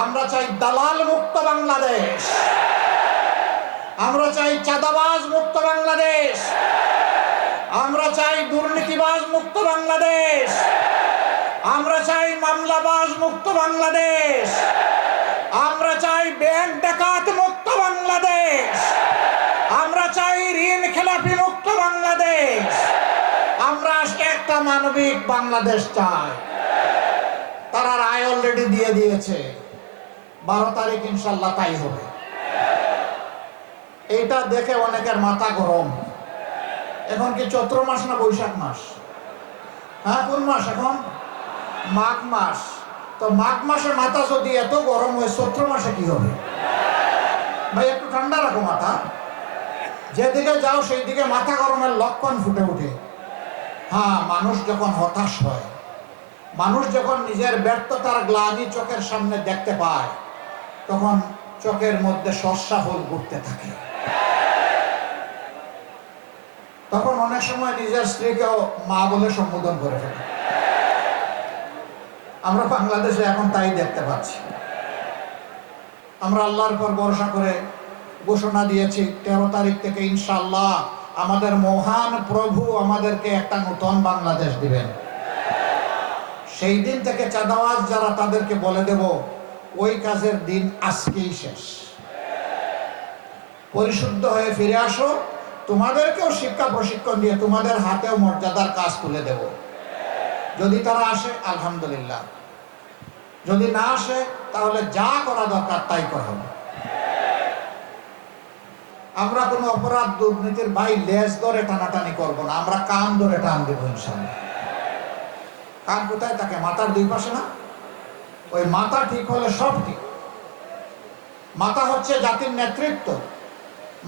আমরা চাই দালাল মুক্ত বাংলাদেশ, আমরা চাই চাঁদাবাজ মুক্ত বাংলাদেশ, আমরা চাই দুর্নীতিবাজ মুক্ত বাংলাদেশ, আমরা চাই মামলাবাজ মুক্ত বাংলাদেশ, আমরা চাই ব্যাংক ডাকাত মুক্ত বাংলাদেশ, আমরা চাই ঋণ খেলাপি মুক্ত বাংলাদেশ, আমরা একটা মানবিক বাংলাদেশ চাই। তারা রায় অলরেডি দিয়ে দিয়েছে, 12 তারিখ ইনশাল্লাহ তাই হবে। এইটা দেখে অনেকের মাথা গরম। এখন কি চৈত্র মাস না বৈশাখ মাস? হ্যাঁ, কোন মাস এখন? মাঘ মাস। তো মাঘ মাসে মাথা যদি এত গরম হয়, চৈত্র মাসে কি হবে? ভাই একটু ঠান্ডা রাখো মাথা। যেদিকে যাও সেই দিকে মাথা গরমের লক্ষণ ফুটে ওঠে। হ্যাঁ, মানুষ যখন হতাশ হয়, মানুষ যখন নিজের ব্যর্থতার গ্লানি চোখের সামনে দেখতে পায়, তখন চোখের মধ্যে সর্ষা ফুল ঘুরতে থাকে। তখন অনেক সময় নিজের স্ত্রীকেও মা বলে সম্বোধন করে ফেলে। আমরা বাংলাদেশে এখন তাই দেখতে পাচ্ছি। আমরা আল্লাহর উপর ভরসা করে ঘোষণা দিয়েছি 13 তারিখ থেকে ইনশাআল্লাহ আমাদের মহান প্রভু আমাদেরকে একটা নতুন বাংলাদেশ দিবেন। সেই দিন থেকে চাঁদাবাজ যারা, তাদেরকে বলে দেব ওই কাজের দিন আজকেই শেষ। পরিশুদ্ধ হয়ে ফিরে আসো, তোমাদেরকেও শিক্ষা প্রশিক্ষণ দিয়ে তোমাদের হাতেও মর্যাদার কাজ তুলে দেব। যদি তারা আসে আলহামদুলিল্লাহ, যদি না আসে তাহলে যা করা দরকার তাই করা হবে। আমরা কোনো অপরাধ দুর্নীতির ভাই লেজ ধরে টানাটানি করব না, আমরা কান ধরে টান দেব ইনশাআল্লাহ। কান কোথায় থাকে? মাথার দুই পাশে না? ওই মাথা ঠিক হলে সব ঠিক। মাথা হচ্ছে জাতির নেতৃত্ব।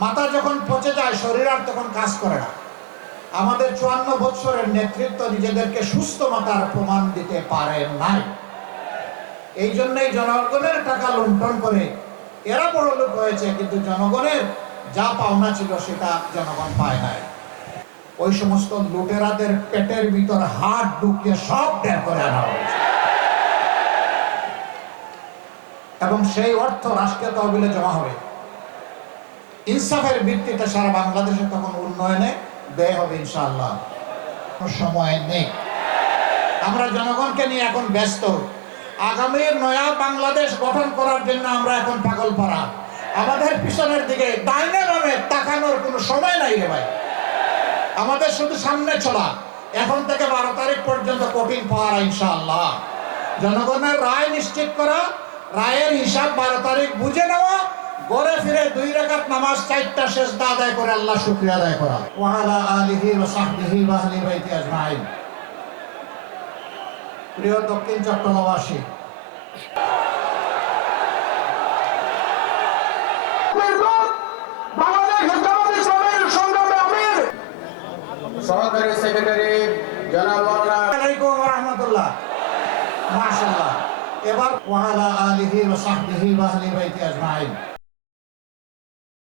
মাথা যখন পচে যায়, শরীর আর তখন কাজ করে না। আমাদের 54 বছরের নেতৃত্ব নিজেদেরকে সুস্থ মাথার প্রমাণ দিতে পারে নাই। এই জন্যই জনগণের টাকা লুণ্ঠন করে এরা বড় লোক হয়েছে, কিন্তু জনগণের যা পাওনা ছিল সেটা জনগণ পায় নাই। ওই সমস্ত লুটেরাদের পেটের ভিতর হাত ঢুকিয়ে সব বের করে আনা হয়েছে, এবং সেই অর্থ রাষ্ট্রীয় তহবিলে জমা হবে। ইনসাফের ভিত্তিতে সারা বাংলাদেশে তখন উন্নয়নে ব্যয় হবে ইনশাআল্লাহ। সময় নেই, আমরা জনগণকে নিয়ে এখন ব্যস্ত। আগামীর নয়া বাংলাদেশ গঠন করার জন্য আমরা এখন পাগল পাড়া। আমাদের পিছনের দিকে ডাইনে বামে তাকানোর কোনো সময় নাই রে ভাই। আমাদের শুধু সামনে চলা। এখন থেকে 12 তারিখ পর্যন্ত কঠিন পাহারা ইনশাআল্লাহ। জনগণের রায় নিশ্চিত করা, রায়ের হিসাব 12 তারিখ বুঝে নেওয়া, ঘরে ফিরে 2 রাকাত নামাজ 4টা সেজদা আদায় করে আল্লাহ শুকরিয়া আদায় করা। ওয়া আলা আলিহি ওয়া সাহবিহি ওয়া আহলি বাইতি আজমাইন। প্রিয় দক্ষিণ চট্টগ্রামবাসী, সহকারী সেক্রেটারি জনাব আলাইকুম ওয়া রাহমাতুল্লাহ। মাশাআল্লাহ। এবার ওয়া আলা আলিহি ওয়া সাহবিহি ওয়া আহলি বাইতি আজমাইন।